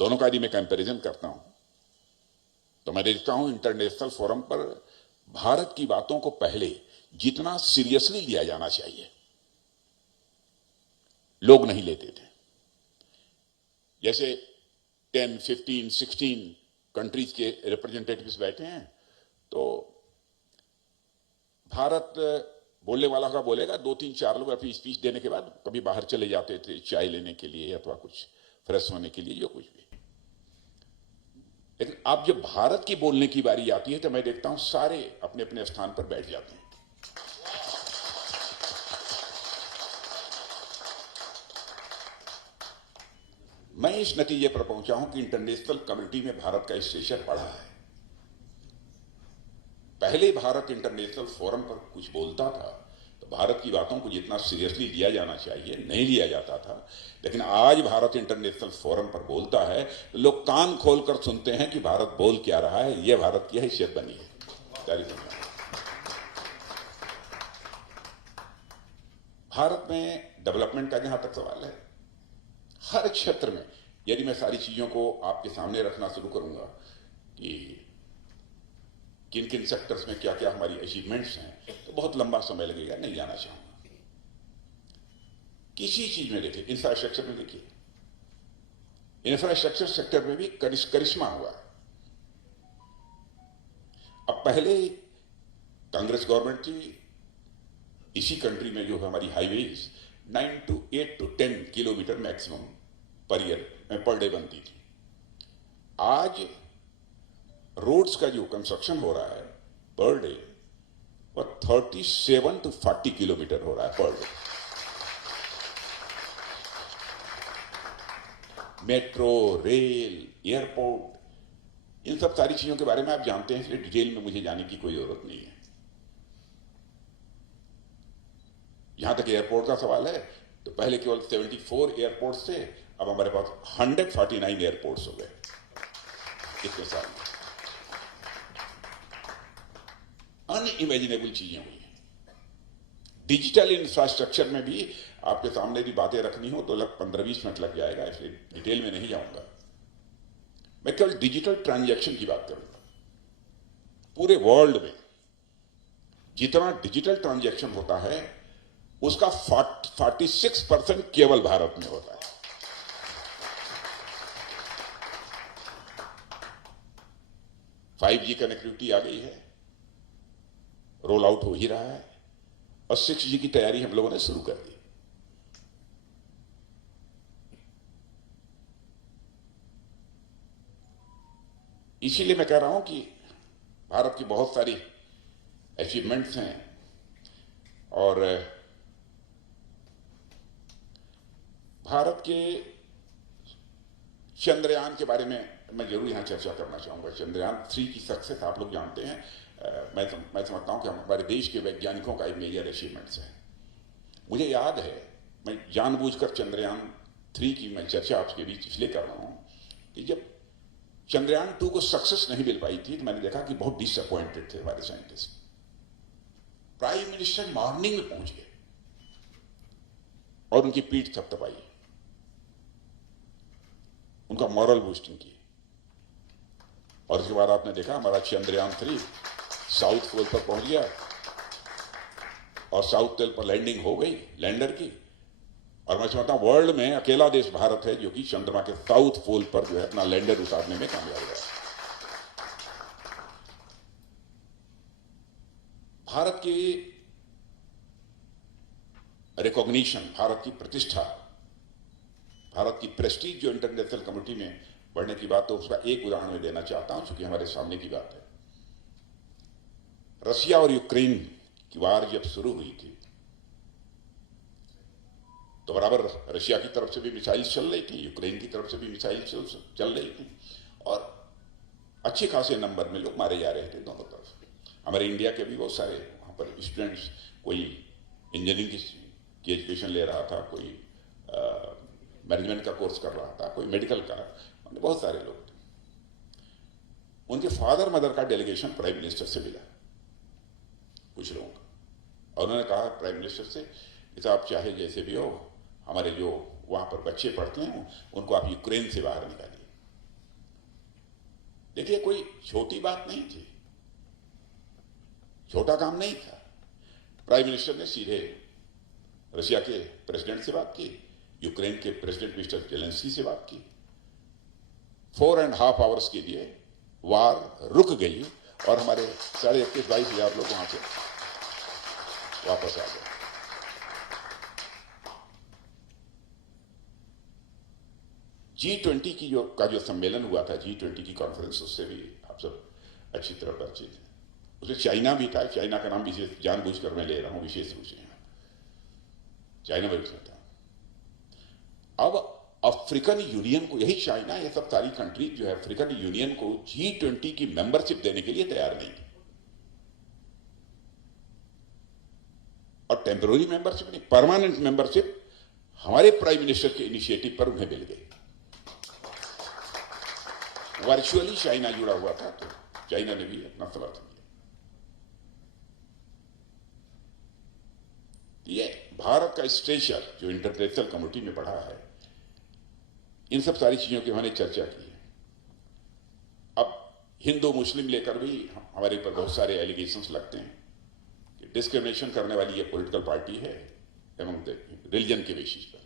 दोनों का यदि मैं कंपैरिजन करता हूं तो मैं देखता हूं इंटरनेशनल फोरम पर भारत की बातों को पहले जितना सीरियसली लिया जाना चाहिए लोग नहीं लेते थे। जैसे 10, 15, 16 कंट्रीज के रिप्रेजेंटेटिव्स बैठे हैं तो भारत बोलने वाला का बोलेगा, 2-3-4 लोग अपनी स्पीच देने के बाद कभी बाहर चले जाते थे चाय लेने के लिए अथवा कुछ फ्रेश होने के लिए या कुछ भी। लेकिन अब जब भारत की बोलने की बारी आती है तो मैं देखता हूं सारे अपने अपने स्थान पर बैठ जाते हैं। मैं इस नतीजे पर पहुंचा हूं कि इंटरनेशनल कम्युनिटी में भारत का स्टेचर बढ़ा है। पहले भारत इंटरनेशनल फोरम पर कुछ बोलता था तो भारत की बातों को जितना सीरियसली लिया जाना चाहिए नहीं लिया जाता था, लेकिन आज भारत इंटरनेशनल फोरम पर बोलता है तो लोग कान खोलकर सुनते हैं कि भारत बोल क्या रहा है। यह भारत की हैसियत बनी है सारी दुनिया में। भारत में डेवलपमेंट का जहां तक सवाल है, हर क्षेत्र में यदि मैं सारी चीजों को आपके सामने रखना शुरू करूंगा कि किन किन सेक्टर्स में क्या क्या हमारी अचीवमेंट्स हैं तो बहुत लंबा समय लगेगा, नहीं जाना चाहूंगा। किसी चीज में देखिए, इंफ्रास्ट्रक्चर में देखिए, इंफ्रास्ट्रक्चर सेक्टर में भी करिश्मा हुआ है। अब पहले कांग्रेस गवर्नमेंट थी, इसी कंट्री में जो हमारी highways 8 to 10 kilometre maximum per day बनती थी। आज रोड्स का जो कंस्ट्रक्शन हो रहा है पर डे वह 37 to 40 किलोमीटर हो रहा है per day. Metro, rail, airport, इन सब सारी चीजों के बारे में आप जानते हैं, इसलिए डिटेल में मुझे जाने की कोई जरूरत नहीं है। यहां तक एयरपोर्ट का सवाल है तो पहले केवल 74 एयरपोर्ट्स थे, अब हमारे पास 149 एयरपोर्ट्स हो गए इतने साल में। अनइमेजिनेबल चीजें हुई हैं। डिजिटल इंफ्रास्ट्रक्चर में भी आपके सामने भी बातें रखनी हो तो 15-20 मिनट लग जाएगा, इसलिए डिटेल में नहीं जाऊंगा। मैं केवल डिजिटल ट्रांजैक्शन की बात करूंगा। पूरे वर्ल्ड में जितना डिजिटल ट्रांजैक्शन होता है उसका 46% केवल भारत में होता है। फाइव जी कनेक्टिविटी आ गई है, रोल आउट हो ही रहा है और 6G की तैयारी हम लोगों ने शुरू कर दी। इसीलिए मैं कह रहा हूं कि भारत की बहुत सारी अचीवमेंट्स हैं और भारत के चंद्रयान के बारे में मैं जरूर यहां चर्चा करना चाहूंगा। चंद्रयान 3 की सक्सेस आप लोग जानते हैं। मैं समझता हूं कि हमारे देश के वैज्ञानिकों का एक मेजर अचीवमेंट्स है। मुझे याद है, मैं जानबूझकर चंद्रयान 3 की मैं चर्चा आपके बीच इसलिए कर रहा हूं कि जब चंद्रयान 2 को सक्सेस नहीं मिल पाई थी तो मैंने देखा कि बहुत डिसअपॉइंटेड थे हमारे साइंटिस्ट। प्राइम मिनिस्टर मॉर्निंग में पहुंच गए और उनकी पीठ थपथपाई, उनका मॉरल बूस्टिंग की, और उसके बाद आपने देखा हमारा चंद्रयान 3 साउथ पोल पर पहुंच गया और साउथ पोल पर लैंडिंग हो गई लैंडर की। और मैं समझता हूं वर्ल्ड में अकेला देश भारत है जो कि चंद्रमा के साउथ पोल पर जो है अपना लैंडर उतारने में कामयाब हुआ। भारत की रिकॉग्निशन, भारत की प्रतिष्ठा, भारत की प्रेस्टीज जो इंटरनेशनल कम्युनिटी में बढ़ने की बात, तो उसका एक उदाहरण मैं देना चाहता हूं क्योंकि हमारे सामने की बात है। रशिया और यूक्रेन की वार जब शुरू हुई थी तो बराबर रशिया की तरफ से भी मिसाइल चल रही थी, यूक्रेन की तरफ से भी मिसाइल चल रही थी और अच्छे खासे नंबर में लोग मारे जा रहे थे दोनों तरफ। हमारे इंडिया के भी बहुत सारे वहां पर स्टूडेंट्स, कोई इंजीनियरिंग की एजुकेशन ले रहा था, कोई मैनेजमेंट का कोर्स कर रहा था, कोई मेडिकल का, बहुत सारे लोग थे। उनके फादर मदर का डेलीगेशन प्राइम मिनिस्टर से मिला कुछ लोगों का, और उन्होंने कहा प्राइम मिनिस्टर से कि आप चाहे जैसे भी हो, हमारे जो वहां पर बच्चे पढ़ते हैं उनको आप यूक्रेन से बाहर निकालिए। देखिए, कोई छोटी बात नहीं थी, छोटा काम नहीं था। प्राइम मिनिस्टर ने सीधे रशिया के प्रेसिडेंट से बात की, यूक्रेन के प्रेसिडेंट मिस्टर जेलेंस्की से बात की। 4.5 आवर्स के लिए वार रुक गई और हमारे 21,000-22,000 लोग वहां से वापस आ गए। G20 का जो सम्मेलन हुआ था, G20 की कॉन्फ्रेंस, उससे भी आप सब अच्छी तरह परिचित हैं। उसमें चाइना भी था। चाइना का नाम विशेष जानबूझकर मैं ले रहा हूं, विशेष रूप से चाइना भी था। अब अफ्रीकन यूनियन को, यही चाइना, ये सब सारी कंट्रीज जो है अफ्रीकन यूनियन को G20 की मेंबरशिप देने के लिए तैयार नहीं थी। और टेम्पररी मेंबरशिप नहीं, परमानेंट मेंबरशिप हमारे प्राइम मिनिस्टर के इनिशिएटिव पर उन्हें मिल गई। वर्चुअली चाइना जुड़ा हुआ था, तो चाइना ने भी अपना समर्थन दिया। ये भारत का स्ट्रेचर जो इंटरनेशनल कम्युनिटी में बढ़ा है, इन सब सारी चीजों की हमने चर्चा की है। अब हिंदू मुस्लिम लेकर भी हमारे ऊपर बहुत सारे एलिगेशंस लगते हैं कि डिस्क्रिमिनेशन करने वाली ये पॉलिटिकल पार्टी है एवं रिलीजन के बेसिस पर।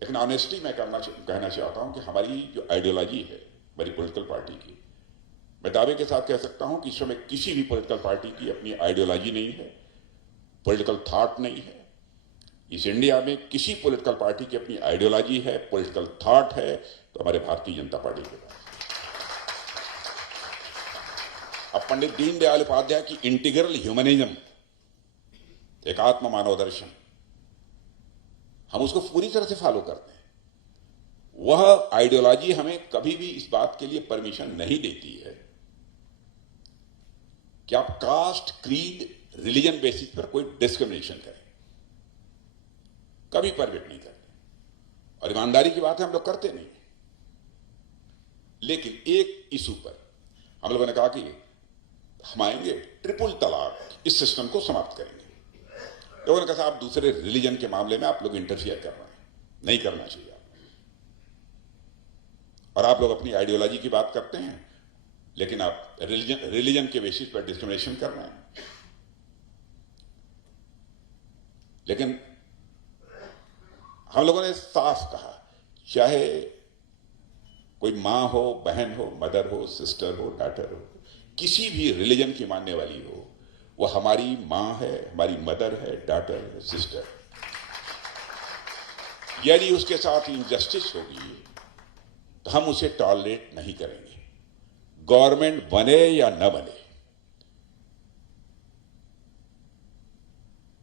लेकिन ऑनेस्टली मैं कहना चाहता हूं कि हमारी जो आइडियोलॉजी है हमारी पॉलिटिकल पार्टी की, मैं दावे के साथ कह सकता हूं कि इस समय किसी भी पॉलिटिकल पार्टी की अपनी आइडियोलॉजी नहीं है, पॉलिटिकल थॉट नहीं है। इस इंडिया में किसी पॉलिटिकल पार्टी की अपनी आइडियोलॉजी है, पॉलिटिकल थॉट है, तो हमारे भारतीय जनता पार्टी के पास। अब पंडित दीनदयाल उपाध्याय की इंटीग्रल ह्यूमनिज्म, एक आत्म मानव दर्शन, हम उसको पूरी तरह से फॉलो करते हैं। वह आइडियोलॉजी हमें कभी भी इस बात के लिए परमिशन नहीं देती है कि आप कास्ट, क्रीड, रिलीजन बेसिस पर कोई डिस्क्रिमिनेशन करें, कभी परमिट नहीं करते। और ईमानदारी की बात है, हम लोग करते नहीं। लेकिन एक इशू पर हम लोगों ने कहा कि हम आएंगे, ट्रिपल तलाक, इस सिस्टम को समाप्त करेंगे। लोगों ने कहा आप दूसरे रिलीजन के मामले में आप लोग इंटरफियर कर रहे हैं, नहीं करना चाहिए। और आप लोग अपनी आइडियोलॉजी की बात करते हैं, लेकिन आप रिलीजन के बेसिस पर डिस्क्रिमिनेशन कर रहे हैं। लेकिन हम लोगों ने साफ कहा, चाहे कोई मां हो, बहन हो, मदर हो, सिस्टर हो, डॉटर हो, किसी भी रिलीजन की मानने वाली हो, वो हमारी मां है, हमारी मदर है, डॉटर है, सिस्टर। यदि उसके साथ इनजस्टिस होगी तो हम उसे टॉलरेट नहीं करेंगे, गवर्नमेंट बने या न बने।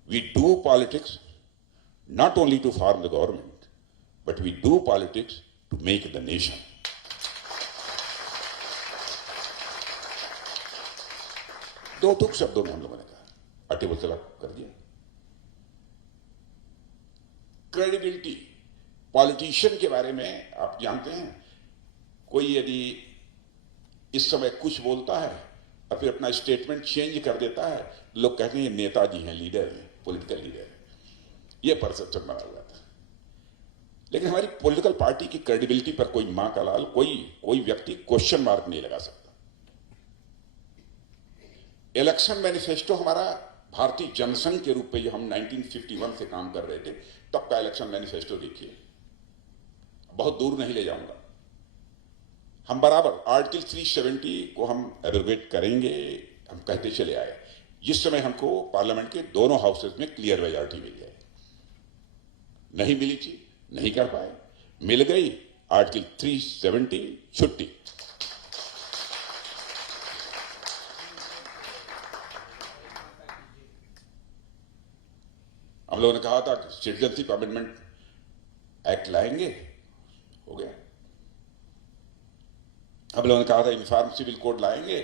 We do politics not only to form the government, but we do politics to make the nation. दो टूक शब्दों में हम लोगों ने कहा, अटेबल तलाक कर दिया। क्रेडिबिलिटी, पॉलिटिशियन के बारे में आप जानते हैं, कोई यदि इस समय कुछ बोलता है और फिर अपना स्टेटमेंट चेंज कर देता है, लोग कहते हैं नेताजी हैं, लीडर हैं, पॉलिटिकल लीडर हैं। ये परसेप्शन बना हुआ था। लेकिन हमारी पॉलिटिकल पार्टी की क्रेडिबिलिटी पर कोई मां का लाल, कोई व्यक्ति क्वेश्चन मार्क नहीं लगा सकता। इलेक्शन मैनिफेस्टो हमारा भारतीय जनसंघ के रूप में जो हम 1951 से काम कर रहे थे, तब का इलेक्शन मैनिफेस्टो देखिए, बहुत दूर नहीं ले जाऊंगा। हम बराबर आर्टिकल 370 को हम एब्रोगेट करेंगे, हम कहते चले आए, जिस समय हमको पार्लियामेंट के दोनों हाउसेज में क्लियर मेजॉरिटी मिल जाए। नहीं मिली थी, नहीं कर पाए, मिल गई, आर्टिकल 370 छुट्टी। हम लोगों ने कहा था कि सिटीजनशिप अमेंडमेंट एक्ट लाएंगे, हो गया। हम लोगों ने कहा था यूनिफॉर्म सिविल कोड लाएंगे,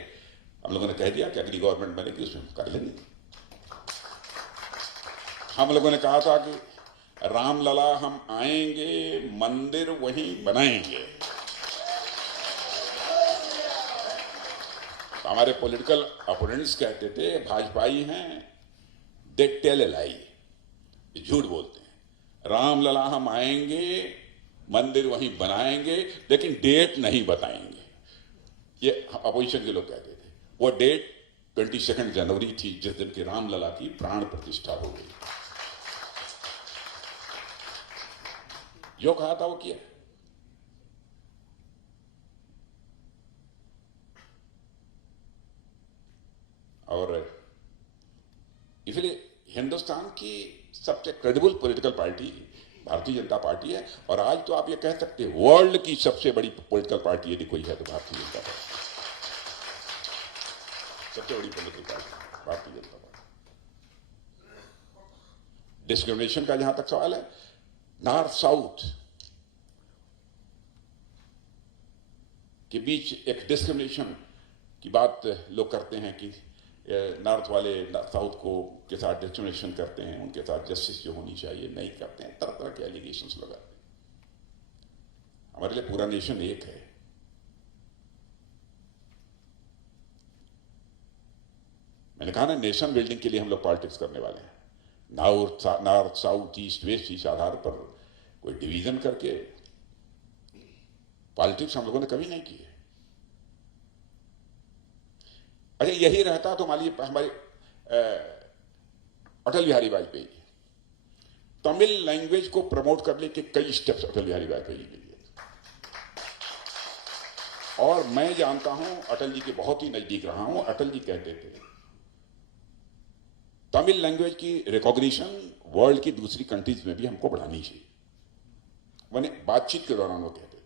हम लोगों ने कह दिया कि अगली गवर्नमेंट बनेगी उसमें कर लेंगे। हम लोगों ने कहा था कि रामलला हम आएंगे, मंदिर वहीं बनाएंगे। तो हमारे पॉलिटिकल अपोनेंट्स कहते थे भाजपाई हैं, दे टेल ए लाई, झूठ बोलते हैं। रामलला हम आएंगे, मंदिर वहीं बनाएंगे, लेकिन डेट नहीं बताएंगे। ये अपोजिशन के लोग कहते थे। वो डेट 22 जनवरी थी जिस दिन की रामलला की प्राण प्रतिष्ठा हो गई। जो कहा था वो किया। और इसलिए हिंदुस्तान की सबसे credible political party Bharatiya Janata party है। और आज तो आप ये कह सकते हैं वर्ल्ड की सबसे बड़ी पॉलिटिकल पार्टी यदि कोई है तो भारतीय जनता पार्टी, सबसे बड़ी political party Bharatiya Janata party. Discrimination का जहां तक सवाल है, नॉर्थ साउथ के बीच एक डिस्क्रिमिनेशन की बात लोग करते हैं कि नॉर्थ वाले साउथ को के साथ डिस्क्रिमिनेशन करते हैं, उनके साथ जस्टिस जो होनी चाहिए नहीं करते हैं, तरह तरह के एलिगेशंस लगाते हैं। हमारे लिए पूरा नेशन एक है। मैंने कहा ना, नेशन बिल्डिंग के लिए हम लोग पॉलिटिक्स करने वाले हैं। नॉर्थ साउथ ईस्ट वेस्ट इस आधार पर कोई डिवीजन करके पॉलिटिक्स हम लोगों ने कभी नहीं की है। अरे यही रहता तो मान लीजिए हमारे अटल बिहारी वाजपेयी तमिल लैंग्वेज को प्रमोट करने के कई स्टेप्स अटल बिहारी वाजपेयी ने लिए। और मैं जानता हूं, अटल जी के बहुत ही नजदीक रहा हूं, अटल जी कहते थे तमिल लैंग्वेज की रिकॉग्निशन वर्ल्ड की दूसरी कंट्रीज में भी हमको बढ़ानी चाहिए। मैंने बातचीत के दौरान वो कहते थे।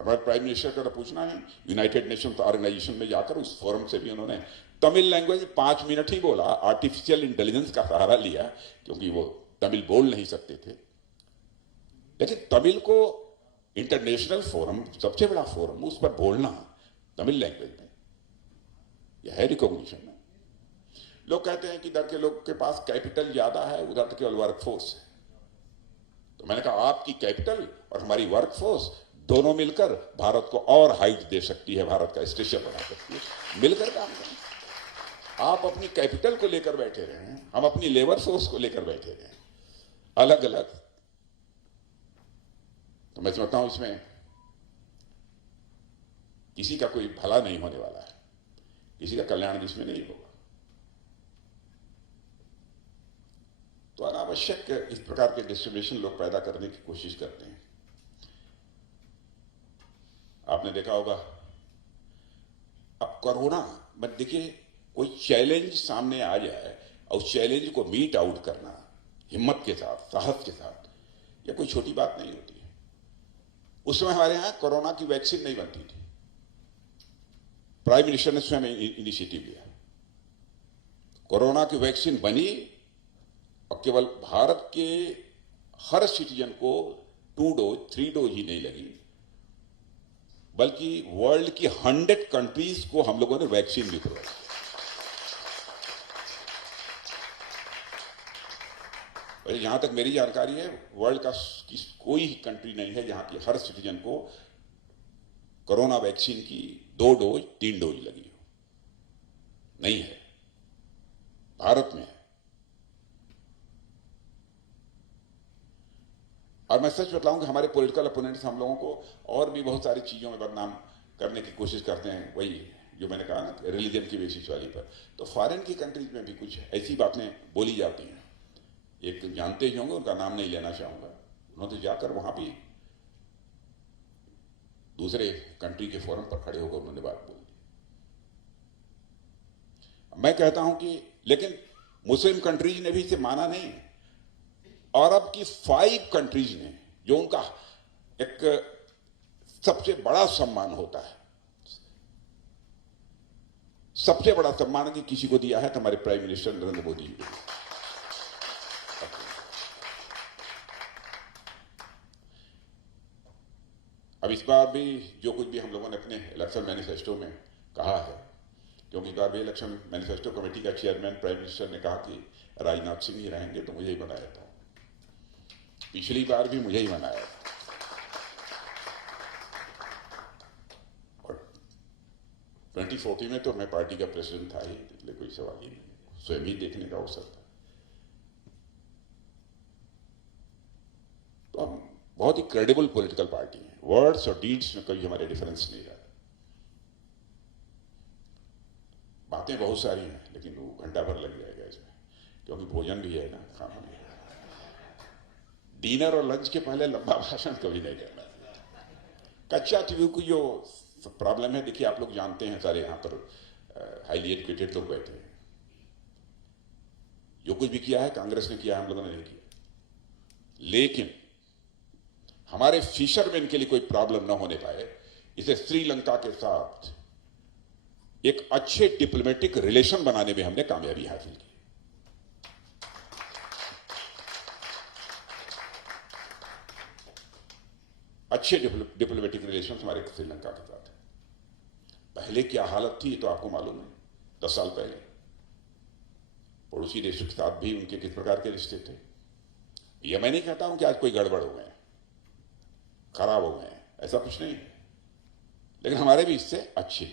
हमारे प्राइम मिनिस्टर का पूछना है, यूनाइटेड नेशंस ऑर्गेनाइजेशन में जाकर उस फोरम से भी उन्होंने तमिल लैंग्वेज 5 मिनट ही बोला, आर्टिफिशियल इंटेलिजेंस का सहारा लिया क्योंकि वो तमिल बोल नहीं सकते थे। लेकिन तमिल को इंटरनेशनल फोरम, सबसे बड़ा फोरम, उस पर बोलना तमिल लैंग्वेज में, यह है रिकॉग्निशन। लोग कहते हैं कि इधर के लोग के पास कैपिटल ज्यादा है, उधर तो केवल वर्कफोर्स है। तो मैंने कहा आपकी कैपिटल और हमारी वर्कफोर्स दोनों मिलकर भारत को और हाइट दे सकती है, भारत का स्टेशन बना सकती है। मिलकर काम करें। आप अपनी कैपिटल को लेकर बैठे रहे, हम अपनी लेबर फोर्स को लेकर बैठे रहे, अलग अलग। तो मैं समझता हूं इसमें किसी का कोई भला नहीं होने वाला है, किसी का कल्याण इसमें नहीं होगा। तो अनावश्यक इस प्रकार के डिस्क्रिमिनेशन लोग पैदा करने की कोशिश करते हैं। आपने देखा होगा अब कोरोना में, देखिए कोई चैलेंज सामने आ जाए और उस चैलेंज को मीट आउट करना हिम्मत के साथ, साहस के साथ, यह कोई छोटी बात नहीं होती है। उस समय हमारे यहां कोरोना की वैक्सीन नहीं बनती थी। प्राइम मिनिस्टर ने स्वयं इनिशिएटिव लिया, कोरोना की वैक्सीन बनी और केवल भारत के हर सिटीजन को 2 डोज 3 डोज ही नहीं लगी, बल्कि वर्ल्ड की 100 कंट्रीज को हम लोगों ने वैक्सीन भी करवाई। और जहां तक मेरी जानकारी है, वर्ल्ड का कोई कंट्री नहीं है जहां की हर सिटीजन को कोरोना वैक्सीन की 2 डोज 3 डोज लगी हो, नहीं है, भारत में है। और मैं सच बताऊं कि हमारे पॉलिटिकल अपोनेंट्स हम लोगों को और भी बहुत सारी चीजों में बदनाम करने की कोशिश करते हैं, वही जो मैंने कहा ना, रिलीजन की बेसिस वाली पर। तो फॉरेन की कंट्रीज में भी कुछ ऐसी बातें बोली जाती हैं। एक जानते ही होंगे, उनका नाम नहीं लेना चाहूंगा, उन्होंने तो जाकर वहां भी दूसरे कंट्री के फोरम पर खड़े होकर उन्होंने बात बोली। मैं कहता हूं कि लेकिन मुस्लिम कंट्रीज ने भी इसे माना नहीं। अरब की 5 कंट्रीज ने, जो उनका एक सबसे बड़ा सम्मान होता है, सबसे बड़ा सम्मान कि किसी को दिया है तो हमारे प्राइम मिनिस्टर नरेंद्र मोदी जी को। अब इस बार भी जो कुछ भी हम लोगों ने अपने इलेक्शन मैनिफेस्टो में कहा है, क्योंकि इस बार भी इलेक्शन मैनिफेस्टो कमेटी का चेयरमैन प्राइम मिनिस्टर ने कहा कि राजनाथ सिंह ही रहेंगे, तो मुझे ही बनाया था। पिछली बार भी मुझे ही बनाया था, और 2014 में तो मैं पार्टी का प्रेसिडेंट था ही, इसलिए कोई सवाल ही नहीं, स्वयं ही देखने का अवसर था। तो हम बहुत ही क्रेडिबल पॉलिटिकल पार्टी है। वर्ड्स और डीड्स में कभी हमारे डिफरेंस नहीं रहा। बातें बहुत सारी हैं, लेकिन वो घंटा भर लग जाएगा इसमें, क्योंकि भोजन भी है ना, खाना भी है। डिनर और लंच के पहले लंबा भाषण कभी नहीं करना। कच्चा टीवी को जो प्रॉब्लम है, देखिए आप लोग जानते हैं, सारे यहां पर हाईली एजुकेटेड लोग बैठे हैं। जो कुछ भी किया है कांग्रेस ने किया, हम लोगों ने नहीं किया। लेकिन हमारे फिशरमैन के लिए कोई प्रॉब्लम ना होने पाए, इसे श्रीलंका के साथ एक अच्छे डिप्लोमेटिक रिलेशन बनाने में हमने कामयाबी हासिल की। अच्छे डिप्लोमेटिक रिलेशन हमारे श्रीलंका के साथ है। पहले क्या हालत थी तो आपको मालूम है। 10 साल पहले पड़ोसी देशों के साथ भी उनके किस प्रकार के रिश्ते थे। यह मैं नहीं कहता हूं कि आज कोई गड़बड़ हो गए, खराब हो गए, ऐसा कुछ नहीं है। लेकिन हमारे भी इससे अच्छे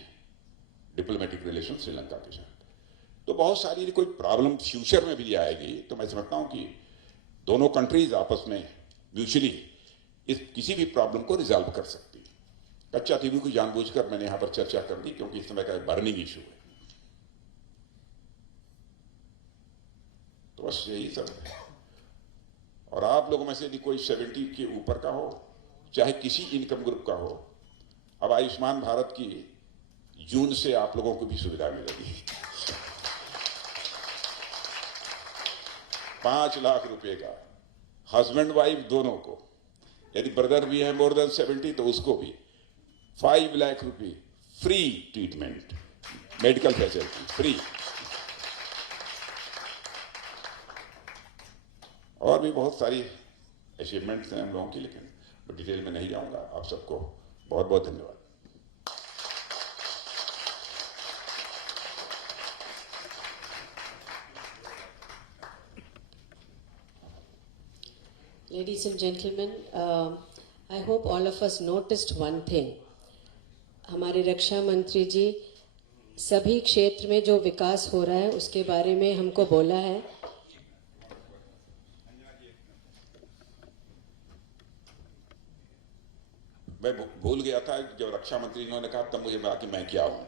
डिप्लोमेटिक रिलेशन श्रीलंका के साथ। तो बहुत सारी कोई प्रॉब्लम फ्यूचर में भी आएगी तो मैं समझता हूं कि दोनों कंट्रीज आपस में म्यूचुअली इस किसी भी प्रॉब्लम को रिजॉल्व कर सकती है। कच्चा टीवी को जानबूझकर मैंने यहां पर चर्चा कर दी, क्योंकि इस समय का बर्निंग इशू है। तो बस यही सब है। और आप लोगों में से यदि कोई 70 के ऊपर का हो, चाहे किसी इनकम ग्रुप का हो, अब आयुष्मान भारत की जून से आप लोगों को भी सुविधा मिलेगी। 5 लाख रुपए का हस्बैंड वाइफ दोनों को, यदि ब्रदर भी है मोर देन 70 तो उसको भी 5 लाख रुपए free treatment, medical facility free. और भी बहुत सारी अचीवमेंट्स हैं हम लोगों की, लेकिन डिटेल में नहीं जाऊंगा। आप सबको बहुत बहुत धन्यवाद। Ladies and gentlemen, I hope all of us noticed one thing. हमारे रक्षा मंत्री जी सभी क्षेत्र में जो विकास हो रहा है उसके बारे में हमको बोला है। मैं भूल गया था, जब रक्षा मंत्री इन्होंने कहा तब मुझे लगा कि मैं क्या हूं।